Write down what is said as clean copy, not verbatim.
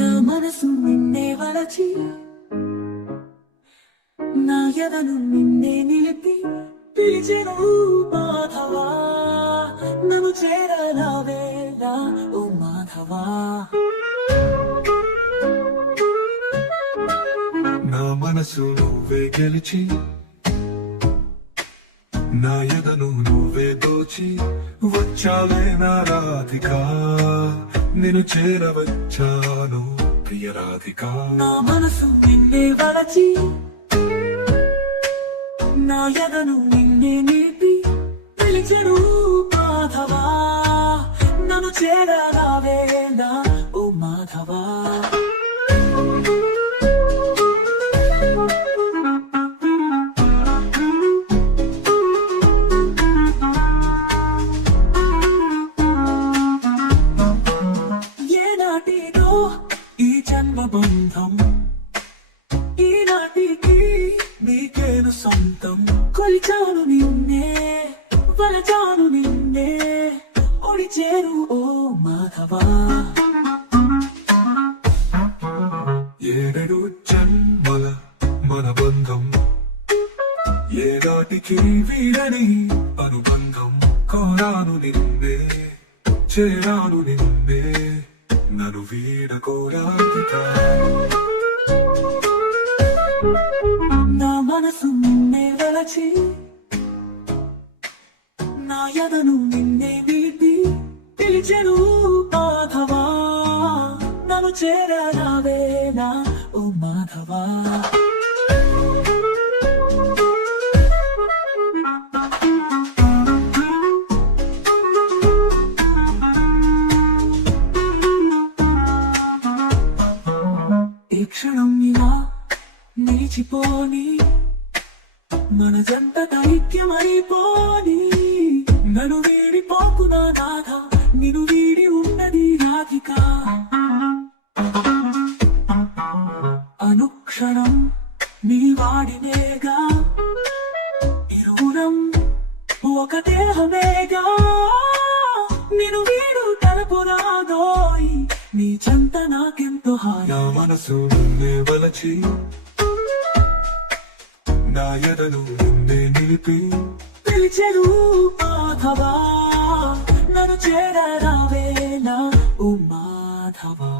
నా మనసు నిన్నే వలచి నా ఎదను నిన్నే నిలిపి పిలిచెను మాధవా నన్ను చేరరావేలా ఓ మాధవా. నా మనసు నువ్వే గెలిచి నా ఎదను నువ్వే దోచి వచ్చాలే నా రాధిక నిన్ను చేరవచ్చాను ప్రియ రాధిక. నా మనసు నిన్నే వలచి నా ఎదను నిన్నే నిలిపి పిలిచెను మాధవా నన్ను చేరరావేలా ఓ మాధవా. ఈ జన్మబంధం ఈనాటికి నీకేను సొంతం. కొలిచాను నిన్నే వలచాను నిన్నే ఒడిచేరు ఓ మాధవా. ఏడెడు జన్మల మన బంధం ఏనాటికి వీడని అనుబంధం. కోరాను నిన్నే చేరాను నిన్నే నన్ను వీడకోరాధికా. నా మనసు నిన్నే వలచి నా ఎదను నిన్నే నిలిపి పిలిచెను మాధవా నన్ను చేరరావేలా ఓ మాధవా. ఈ క్షణం ఇలా నిలిచిపోని మన జంట ఐక్యమైపోని నన్ను వీడిపోకు నా నాథ నిన్ను వీడి ఉన్నది రాధిక. అనుక్షణం నీ వాడినేగా ఇరువురం ఒక దేహమేగా నిన్ను వీడు తలపురాదోయ్ నీ చెంత నాకెంతో హాయి. నా మనసు నిన్నే వలచి నా ఎదను నిన్నే నిలిపి పిలిచెను మాధవా నన్ను చేరరావేలా ఓ మాధవా.